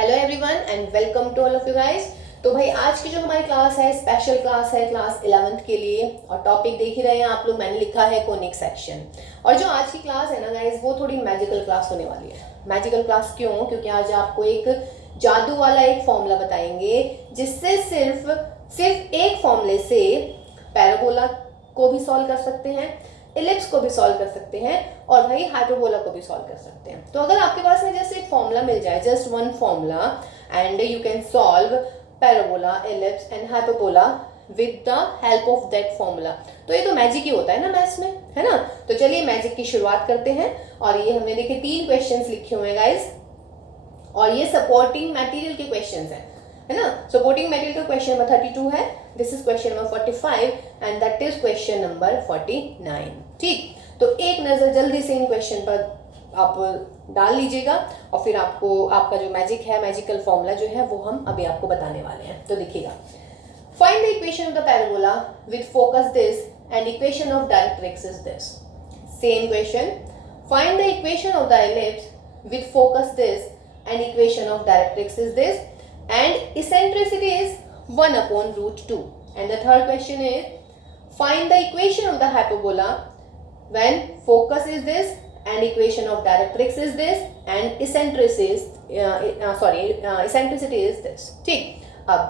Hello everyone and welcome to all of you guys. तो भाई आज की जो हमारी क्लास है स्पेशल क्लास है क्लास 11th के लिए, और टॉपिक देख ही रहे हैं आप लोग, मैंने लिखा है कोनिक सेक्शन। और जो आज की क्लास है ना गाइस, वो थोड़ी मैजिकल क्लास होने वाली है। मैजिकल क्लास क्यों? क्योंकि आज आपको एक जादू वाला एक फॉर्मूला बताएंगे जिससे सिर्फ एक फॉर्मूले से पैराबोला को भी सॉल्व कर सकते हैं, इलिप्स को भी सॉल्व कर सकते हैं, और भाई हाइपरबोला को भी सॉल्व कर सकते हैं। तो अगर आपके पास में जैसे एक फॉर्मूला मिल जाए, just one formula, and you can solve parabola, ellipse and hyperbola with the help of that formula, तो ये तो मैजिक ही होता है ना मैथ्स में, है ना। तो चलिए मैजिक की शुरुआत करते हैं। और ये हमने देखे 3 क्वेश्चंस लिखे हुए हैं गाइस, और ये सपोर्टिंग मटेरियल के क्वेश्चंस हैं, है ना। सपोर्टिंग मटेरियल का क्वेश्चन नंबर 32 है, this is question number 45 and that is question number 49। ठीक, तो एक नजर जल्दी से इन क्वेश्चन पर आप डाल लीजिएगा, और फिर आपको आपका जो मैजिक है, मैजिकल फॉर्मूला जो है वो हम अभी आपको बताने वाले हैं। तो देखिएगा, find the equation of the parabola with focus this and equation of directrix is this. Same question, find the equation of the ellipse with focus this and equation of directrix is this, and eccentricity is 1 upon root 2. And the third question is find the equation of the hyperbola when focus is this and equation of directrix is this and eccentricity is this. ठीक, अब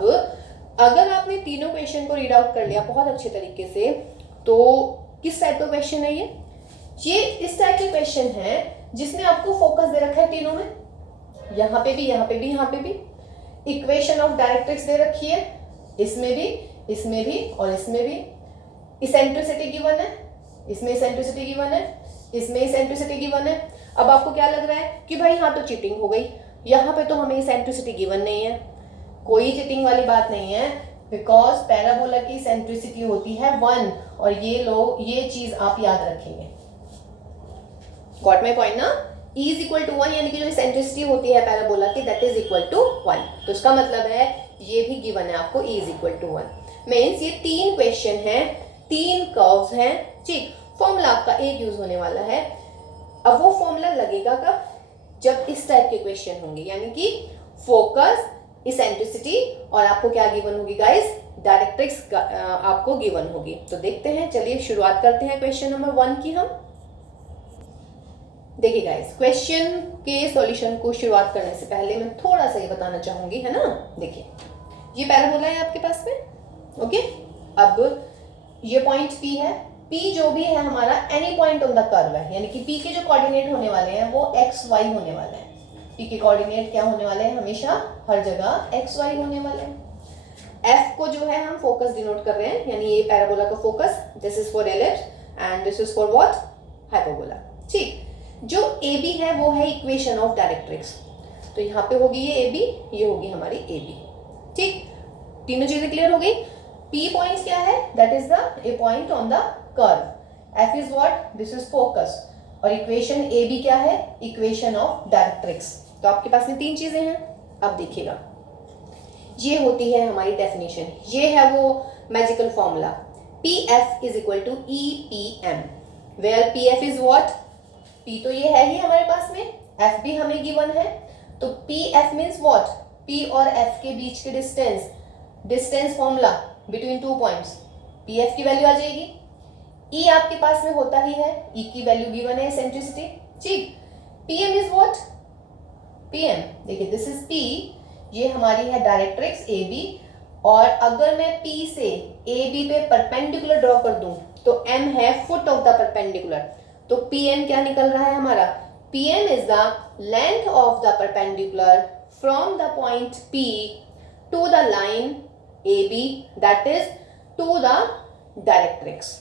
अगर आपने तीनों question को read out कर लिया बहुत अच्छे तरीके से, तो किस टाइप का क्वेश्चन है ये इस टाइप के क्वेश्चन है जिसमें आपको फोकस दे रखा है तीनों में, यहाँ पे भी, यहाँ पे भी, यहाँ पे भी। इक्वेशन ऑफ डायरेक्ट्रिक्स दे रखी है, इसमें भी और इसमें भी। इसेंट्रिसिटी गिवन है, इसमें इसेंट्रिसिटी गिवन है, इसमें इसेंट्रिसिटी गिवन है। अब आपको क्या लग रहा है कि भाई यहाँ तो चीटिंग हो गई, यहाँ पे तो हमें इसेंट्रिसिटी गिवन नहीं है। कोई चीटिंग वाली बात नहीं है, बिकॉज पैराबोला की इसेंट्रिसिटी होती है 1, और ये चीज आप याद रखेंगे। गॉट माई पॉइंट ना? E इज इक्वल टू 1, यानी कि जो इसेंट्रिसिटी होती है पैराबोला की, दैट इज इक्वल टू 1। तो इसका मतलब है ये भी गिवन है आपको, E is equal to 1। Means ये 3 क्वेश्चन हैं, 3 कर्व्स हैं। ठीक, फॉर्मूला आपका एक यूज होने वाला है। अब वो फॉर्मूला लगेगा कब? जब इस टाइप के क्वेश्चन होंगे, यानी कि फोकस, इसेंट्रिसिटी, और आपको क्या गिवन होगी गाइस? डायरेक्ट्रिक्स आपको गिवन होगी। तो देखते हैं, चलिए शुरुआत करते हैं क्वेश्चन नंबर 1 की हम। देखिए गाइस, क्वेश्चन के सॉल्यूशन को शुरुआत करने से पहले मैं थोड़ा सा ये बताना चाहूंगी, है ना। देखिए, ये पैराबोला है आपके पास में, ओके। अब ये पॉइंट P है, P जो भी है हमारा any point on the curve है, यानी कि P के जो कोऑर्डिनेट होने वाले हैं वो XY होने वाले हैं। P के कोऑर्डिनेट क्या होने वाले हैं? हमेशा हर जगह XY होने वाले हैं। F को जो है हम फोकस डिनोट कर रहे हैं, यानी ये पैराबोला का focus, this is for ellipse and this is for what? Hyperbola. ठीक, जो AB है वो है इक्वेशन ऑफ डायरेक्ट्रिक्स, तो यहाँ पे होगी ये AB, ये होगी हमारी AB। ठीक, तीनों चीजें क्लियर हो गई। P पॉइंट क्या है? That is the A point on the curve. F is what? This is focus. और इक्वेशन AB क्या है? Equation of directrix. तो आपके पास में 3 चीजें हैं। अब देखिएगा, ये होती है हमारी डेफिनेशन, ये है वो magical formula, PF is equal to EPM, where PF is what? P तो ये है ही हमारे पास में, F भी हमें गिवन है, तो PF मीन्स व्हाट? P और F के बीच के distance formula between 2 points, PF की वैल्यू आ जाएगी। E आपके पास में होता ही है, E की वैल्यू गिवन है इसेंट्रिसिटी। ठीक, PM इज व्हाट? PM, देखिए दिस इज P, ये हमारी है डायरेक्ट्रिक्स AB, और अगर मैं P से AB पे परपेंडिकुलर ड्रॉ कर दूं तो M है फुट ऑफ द परपेंडिकुलर, तो PM क्या निकल रहा है हमारा? PM is the length of the perpendicular from the point P to the line AB, that is to the directrix.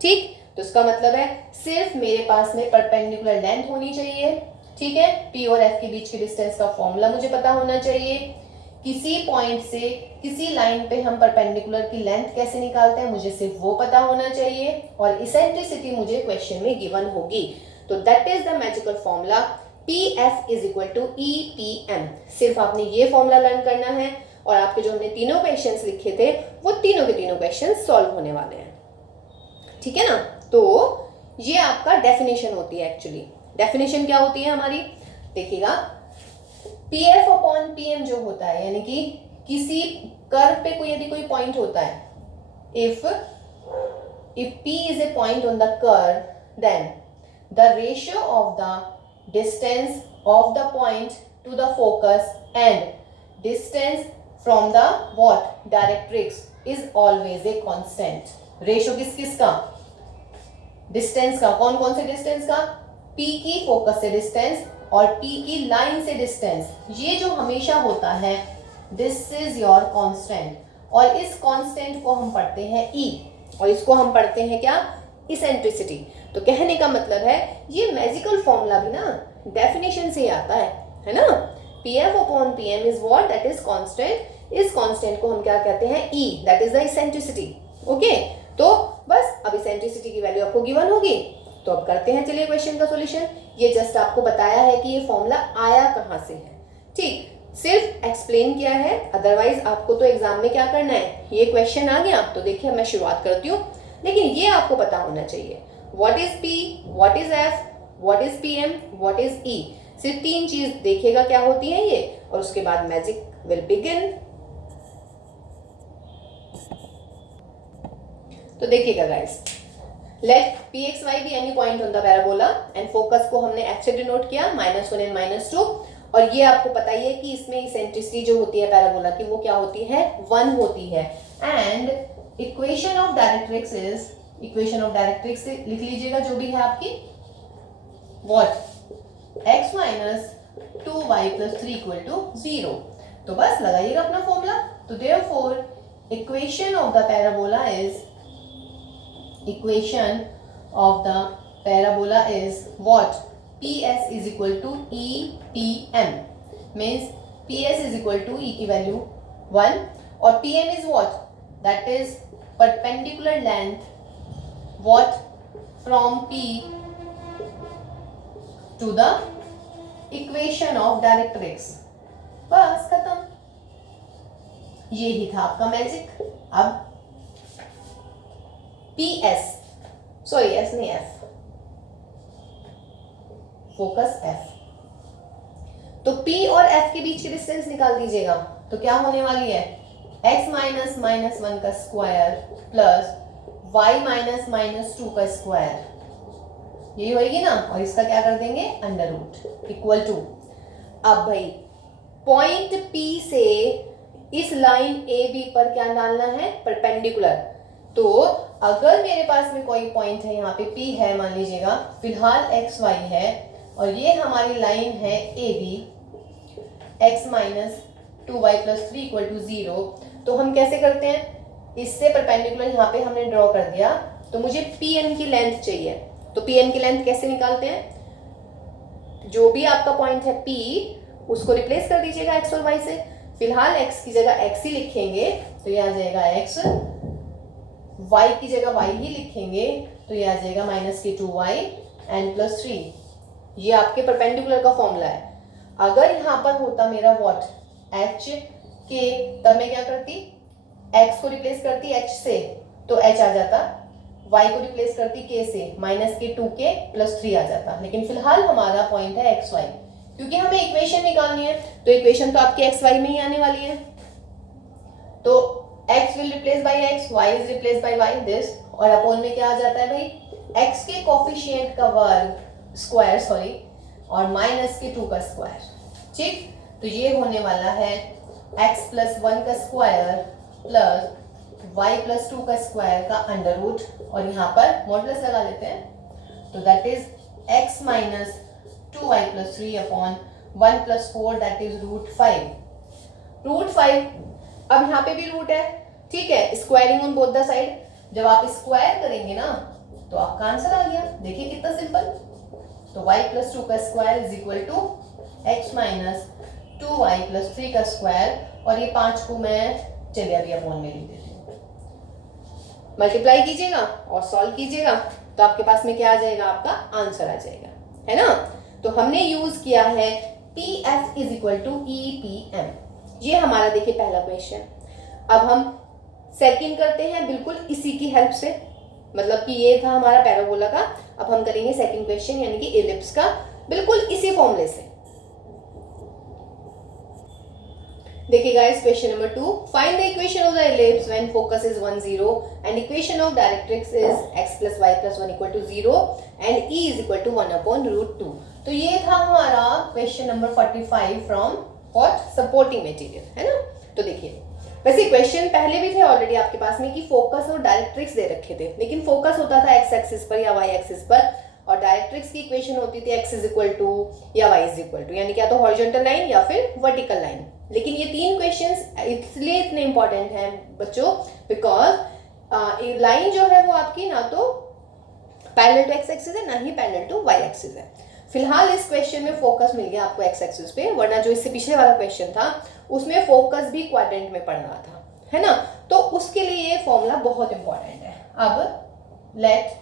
ठीक, तो इसका मतलब है सिर्फ मेरे पास में परपेंडिकुलर लेंथ होनी चाहिए। ठीक है, P और F के बीच के डिस्टेंस का फॉर्मूला मुझे पता होना चाहिए। किसी पॉइंट से किसी लाइन पे हम परपेंडिकुलर की लेंथ कैसे निकालते हैं, मुझे सिर्फ वो पता होना चाहिए, और इसेंट्रिसिटी मुझे क्वेश्चन में गिवन होगी। तो that is the magical formula, PF is equal to EPM। सिर्फ आपने ये फॉर्मूला लर्न करना है, और आपके जो हमने तीनों क्वेश्चंस लिखे थे वो तीनों के तीनों क्वेश्चंस सॉल्व होने वाले हैं। ठीक है ना। तो ये आपका डेफिनेशन होती है। एक्चुअली डेफिनेशन क्या होती है हमारी? देखिएगा, P F upon P M जो होता है, यानी कि किसी कर्व पे कोई यदि कोई पॉइंट होता है, if P is a point on the curve, then the ratio of the distance of the point to the focus and distance from the what directrix is always a constant. Ratio किसका? Distance का. कौन कौन से distance का? P की focus से distance और P की लाइन से डिस्टेंस. ये जो हमेशा होता है, दिस इज योर कांस्टेंट. और इस कांस्टेंट को हम पढ़ते हैं E, और इसको हम पढ़ते हैं क्या? इसेंट्रिसिटी. तो कहने का मतलब है ये मैजिकल फॉर्मूला भी ना डेफिनेशन से ही आता है ना. P F upon P M is what? That is constant. इस कांस्टेंट को हम क्या कहते हैं? E. That is the eccentricity. Okay, तो बस अब इसेंट्रिसिटी की वैल्यू आपको गिवन होगी. तो अब करते हैं चलिए क्वेश्चन का सॉल्यूशन. ये जस्ट आपको बताया है कि ये फॉर्मूला आया कहाँ से है. ठीक, सिर्फ एक्सप्लेन किया है, अदरवाइज आपको तो एग्जाम में क्या करना है, ये क्वेश्चन आ गया तो देखिए मैं शुरुआत करती हूँ, लेकिन ये आपको पता होना चाहिए what is P, what is F, what is P M, what is e. सिर्फ 3 चीज देखिएगा क्या होती है ये, और उसके बाद मैजिक विल बिगिन. तो देखिएगा guys, let P X Y be any point on the parabola and focus को हमने एफ से डिनोट किया -1 एंड -2. और ये आपको पता ही है कि इसमें इसेंट्रिसिटी जो होती है पैराबोला की वो क्या होती है? 1 होती है. And equation of directrix is, equation of directrix लिख लीजिएगा जो भी है आपकी, what x minus 2y plus 3 equal to 0. तो बस लगाइएगा अपना फॉर्मूला. तो therefore equation of the parabola is, equation of the parabola is what? PS is equal to EPM, means PS is equal to E की value 1 और PM is what? That is perpendicular length, what, from P to the equation of directrix. बस खत्म. ये ही था आपका magic. अब PS, sorry S नहीं F, focus F. तो P और F के बीच की डिस्टेंस निकाल दीजिएगा. तो क्या होने वाली है? x माइनस -1 का स्क्वायर प्लस y माइनस -2 का स्क्वायर, यही होगी ना. और इसका क्या कर देंगे? Under root equal to. अब भाई पॉइंट P से इस लाइन AB पर क्या डालना है? परपेंडिकुलर. तो अगर मेरे पास में कोई पॉइंट है, यहाँ पे P है मान लीजिएगा, फिलहाल x y है, और ये हमारी लाइन है AB, x minus 2y plus 3 equal to 0. तो हम कैसे करते हैं? इससे परपेंडिकुलर यहाँ पे हमने ड्रॉ कर दिया. तो मुझे PN की लेंथ चाहिए. तो PN की लेंथ कैसे निकालते हैं? जो भी आपका पॉइंट है P, उसको रिप्लेस कर दीजिएगा x और y से. फिलहाल x की जगह x ही लिखेंगे तो ये आ जाएगा x, y की जगह y ही लिखेंगे तो ये आ जाएगा -2y एंड प्लस 3. ये आपके परपेंडिकुलर का फॉर्मूला है. अगर यहाँ पर होता मेरा व्हाट h के, तब मैं क्या करती? x को रिप्लेस करती h से तो h आ जाता, y को रिप्लेस करती k से -2k प्लस 3 आ जाता. लेकिन फिलहाल हमारा पॉइंट है x y, क्योंकि हमें इक्वेशन निकालनी है. तो इक्वेशन तो आपकी x y में ही आने वाली है. तो x will replace by x, y is replaced by y, this, और अपॉन में क्या आ जाता है भाई? x के कोफिशिएंट का वर्ग, स्क्वायर सॉरी, और -2 का स्क्वायर. ठीक, तो ये होने वाला है x प्लस 1 का स्क्वायर प्लस y प्लस 2 का स्क्वायर का अंडर रूट, और यहाँ पर मॉडुलस लगा लेते हैं. तो that is x minus 2y plus 3 upon 1 plus 4, that is √5. √5. अब यहाँ पे भी रूट है, ठीक है, squaring on both the side. जब आप स्क्वायर करेंगे ना तो आपका आंसर आ गया. देखिए कितना सिंपल. तो y प्लस 2 का square is equal to x minus 2y plus 3 का स्क्वायर, और ये 5 को मैं चलिए अभी अपॉन में लिख देती हूँ. मल्टीप्लाई कीजिएगा और सॉल्व कीजिएगा तो आपके पास में क्या आ जाएगा? आपका आंसर आ जाएगा, है ना. तो हमने यूज किया है PF is equal to EPM. ये हमारा देखिए पहला क्वेश्चन. अब हम सेकंड करते हैं बिल्कुल इसी की हेल्प से, मतलब कि ये था हमारा पैराबोला का. अब हम करेंगे सेकंड क्वेश्चन यानी कि एलिप्स का, बिल्कुल इसी फॉर्मूले से. देखिए guys, question number 2, find the equation of the ellipse when focus is 1 0 and equation of directrix is x + y + 1 = 0 and e = 1/√2। तो ये था हमारा question number 45 from what, supporting material, है ना। तो देखिए, वैसे क्वेश्चन पहले भी थे ऑलरेडी आपके पास में कि फोकस और डायरेक्ट्रिक्स दे रखे थे, लेकिन फोकस होता था एक्स एक्सिस पर या वाई एक्सिस पर, और डायरेक्ट्रिक्स की इक्वेशन होती थी x = या y = यानी क्या तो हॉरिजॉन्टल लाइन या फिर वर्टिकल लाइन। लेकिन ये तीन क्वेश्चंस इसलिए इतने इंपॉर्टेंट हैं बच्चों, बिकॉज लाइन जो है वो आपकी ना तो पैरेलल टू एक्स एक्सिस है, ना ही पैरेलल टू वाई एक्सिस है। फिलहाल इस क्वेश्चन में फोकस मिल गया आपको एक्स एक्सिस पे, वरना जो इससे पिछले वाला क्वेश्चन था उसमें फोकस भी क्वाड्रेंट में पढ़ना था, है ना। तो उसके लिए ये फॉर्मूला बहुत इंपॉर्टेंट है। अब लेट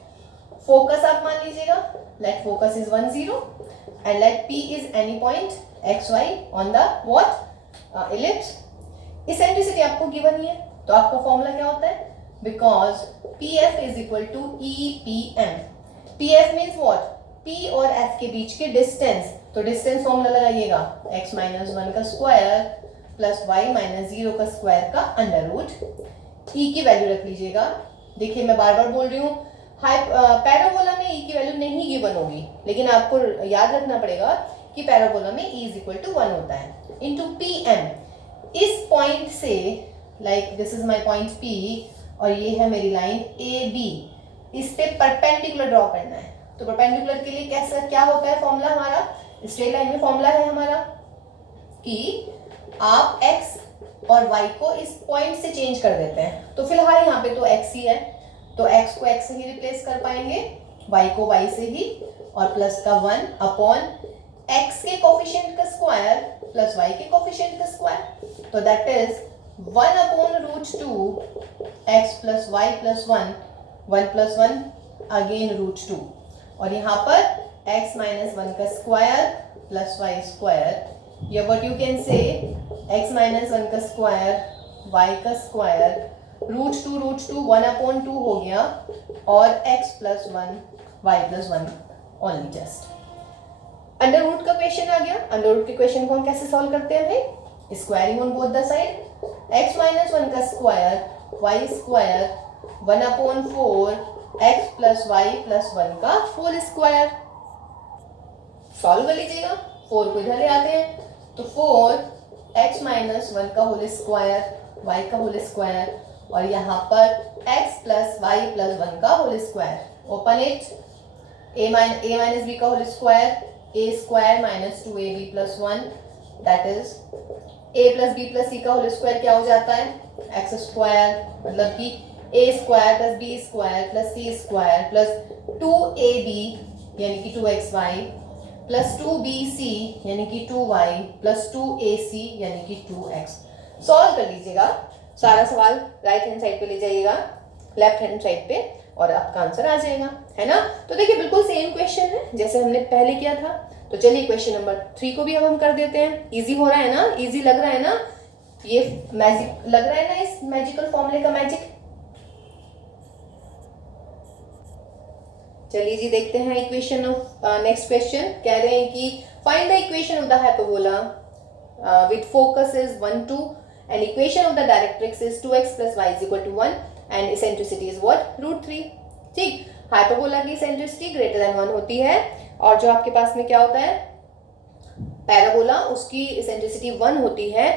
फोकस आप मान लीजिएगा, let focus is 1 0 and let p is any point x y on the what ellipse. Eccentricity आपको गिवन ही है, तो आपका फॉर्मूला क्या होता है, because pf = EPM। pf means what, p और f के बीच के डिस्टेंस, तो डिस्टेंस फॉर्मूला लगाइएगा x - 1 का स्क्वायर प्लस y - 0 का स्क्वायर का अंडर रूट। e की वैल्यू रख लीजिएगा। देखिए मैं बार बार बोल रही हूँ, पैराबोला में e की वैल्यू नहीं गिवन होगी, लेकिन आपको याद रखना पड़ेगा कि पैराबोला में e = 1 होता है, इंटू pm। इस पॉइंट से, like this is my point p और ये है मेरी लाइन AB, इस पे परपेंडिकुलर ड्रॉ करना है। तो परपेंडिकुलर के लिए कैसा क्या होता है फॉर्मूला हमारा, स्ट्रेट लाइन में फॉर्मूला है हमारा कि आप x और y को इस पॉइंट से चेंज कर देते हैं। तो फिलहाल यहाँ पे तो x ही है, तो x को x से ही रिप्लेस कर पाएंगे, y को y से ही, और प्लस का 1 अपॉन x के कोफिशिएंट का स्क्वायर प्लस y के कोफिशिएंट का स्क्वायर, तो that is 1/√2 x + y + 1, 1 + 1 again √2, और यहाँ पर x - 1 का स्क्वायर प्लस y स्क्वायर, या what you can say x - 1 का स्क्वायर y का स्क्वायर √2 1/2 हो गया, और x + 1 y + 1 only just. Under root का क्वेश्चन आ गया। अंडर रूट के क्वेश्चन को हम कैसे सॉल्व करते हैं भाई, squaring on both the side, x - 1 का square y square 1/4 x + y + 1 का होल स्क्वायर। सॉल्व कर लीजिएगा, 4 को इधर ले आते हैं, तो 4x - 1 का होल स्क्वायर y का होल स्क्वायर, और यहाँ पर x + y + 1 का whole square, open it, a - b का होल स्क्वायर, a² - 2ab + 1, that is a + b + c का होल स्क्वायर क्या हो जाता है, x², मतलब कि a² + b² + c² + 2ab यानी कि 2xy + 2bc यानी कि 2y + 2ac यानी कि 2x। सॉल्व कर लीजिएगा, सारा सवाल राइट हैंड साइड पे ले जाइएगा, लेफ्ट हैंड साइड पे, और आपका आंसर आ जाएगा, है ना। तो देखिए बिल्कुल सेम क्वेश्चन है जैसे हमने पहले किया था। तो चलिए क्वेश्चन नंबर 3 को भी अब हम कर देते हैं। इजी हो रहा है ना, इजी लग रहा है ना, ये मैजिक लग रहा है ना, इस मैजिकल फॉर्मूले का मैजिक। चलिए जी देखते हैं इक्वेशन ऑफ नेक्स्ट क्वेश्चन। कह रहे हैं कि find the equation of the hyperbola with focus is 1 2 and equation of the directrix is 2x + y = 1 and eccentricity is what, √3। ठीक, हाइपरबोला की eccentricity >1 होती है, और जो आपके पास में क्या होता है पैराबोला, उसकी eccentricity 1 होती है,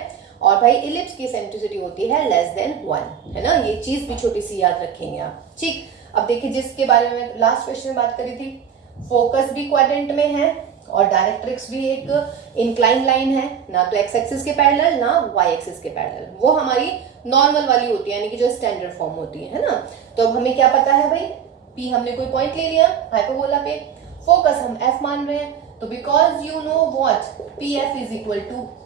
और भाई इलिप्स की eccentricity होती है <1, है ना। ये चीज भी छोटी सी याद रखेंगे आप। ठीक, अब देखिए जिसके बारे में लास्ट क्वेश्चन में बात करी थी, फोकस भी क्वाड्रेंट में है और डायरेक्ट्रिक्स भी एक इंक्लाइन लाइन है, ना तो एक्स एक्सिस के पैरेलल ना वाई एक्सिस के पैरेलल, वो हमारी नॉर्मल वाली होती है, यानी कि जो स्टैंडर्ड फॉर्म होती है ना। तो अब हमें क्या पता है भाई, पी हमने कोई पॉइंट ले लिया हाइपरबोला पे, फोकस हम एफ मान रहे हैं, तो because you know what, P F =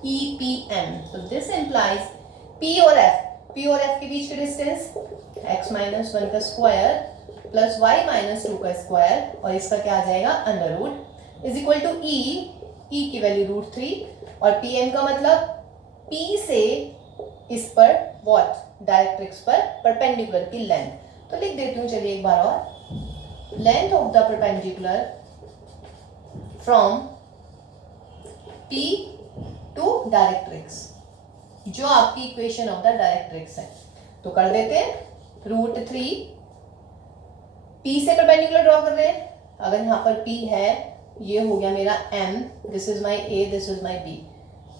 EPM, so this implies p और f के बीच का डिस्टेंस x - 1 का स्क्वायर प्लस y - 2 का स्क्वायर, और इसका क्या आ जाएगा अंडर रूट, = e की वैल्यू √3, और pm का मतलब p से इस पर व्हाट डायरेक्ट्रिक्स पर परपेंडिकुलर की लेंथ। तो लिख देती हूँ चलिए एक बार और, length of the perpendicular from p to directrix, जो आपकी इक्वेशन ऑफ द डायरेक्ट्रिक्स है। तो कर देते हैं, √3 P से परपेंडिकुलर ड्रॉ कर रहे हैं। अगर यहाँ पर P है, ये हो गया मेरा M, this is my A, this is my B।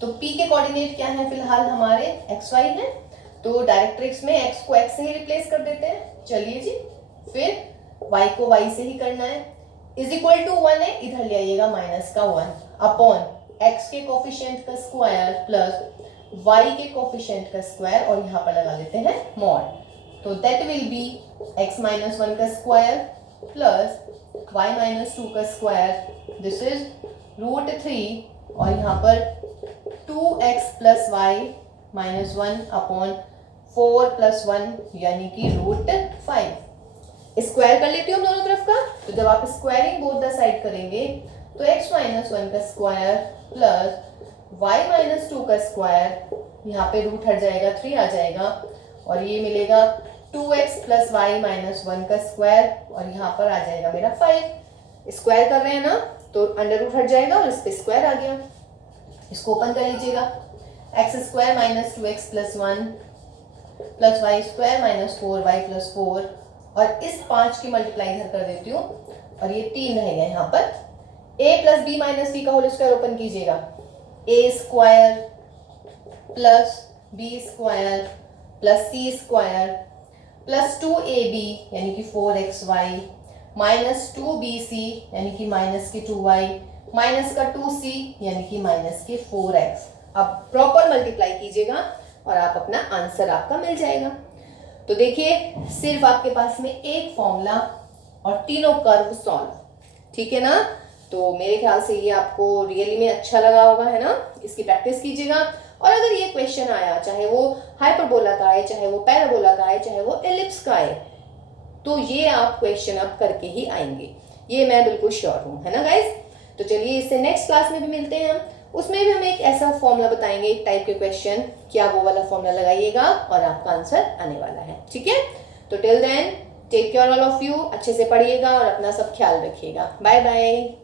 तो P के कोऑर्डिनेट क्या है फिलहाल हमारे XY है, तो डायरेक्ट्रिक्स में x को x से ही रिप्लेस कर देते हैं। चलिए जी, फिर y को y से ही करना है, इज इक्वल टू 1 है, इधर ले आइएगा माइनस का 1 अपॉन x के कोफिशिएंट का स्क्वायर प्लस y के कोफिशिएंट का स्क्वायर, और यहाँ पर लगा देते हैं मॉड। तो that will be x minus 1 का स्क्वायर प्लस y माइनस 2 का स्क्वायर, दिस इज √3, और यहाँ पर 2x plus y minus 1 upon 4 plus 1 यानी कि √5। स्क्वायर कर लेती हूँ दोनों तरफ का। तो जब आप स्क्वायरिंग बोथ द साइड करेंगे तो x माइनस 1 का स्क्वायर प्लस y माइनस 2 का स्क्वायर, यहाँ पे रूट हट जाएगा, 3 आ जाएगा, और ये मिलेगा 2x प्लस y माइनस 1 का स्क्वायर, और यहाँ पर आ जाएगा मेरा 5। स्क्वायर कर रहे हैं ना, तो अंडर रूट हट जाएगा और इस पे स्क्वायर आ गया। इसको ओपन कर लीजिएगा, x square minus 2x plus 1 plus y square minus 4y plus 4, और इस 5 की मल्टीप्लाई इधर कर देती हूँ, और ये 3 रहेगा यहाँ पर। a plus b minus c का होल स्क्वायर ओपन कीजिएगा, a square plus b square plus c square plus 2ab यानी कि 4xy माइनस 2bc यानी कि माइनस के 2y माइनस का 2c यानी कि माइनस के 4x। अब प्रॉपर मल्टीप्लाई कीजिएगा और आप अपना आंसर आपका मिल जाएगा। तो देखिए, सिर्फ आपके पास में एक फॉर्मूला और तीनों कर्व सॉल्व, ठीक है ना। तो मेरे ख्याल से ये आपको रियली में अच्छा लगा होगा, है ना। इसकी प्रैक्टिस कीजिएगा, और अगर ये क्वेश्चन आया, चाहे वो हाइपरबोला का आए, चाहे वो पैराबोला का आए, चाहे वो एलिप्स का आए, तो ये आप क्वेश्चन अब करके ही आएंगे, ये मैं बिल्कुल श्योर हूँ, है ना गाइज। तो चलिए, इससे नेक्स्ट क्लास में भी मिलते हैं हम, उसमें भी हम एक ऐसा फॉर्मूला बताएंगे, एक टाइप के क्वेश्चन, क्या वो वाला फॉर्मूला लगाइएगा और आपका आंसर आने वाला है, ठीक है। तो till then take care all of you, अच्छे से पढ़िएगा और अपना सब ख्याल रखिएगा। Bye bye.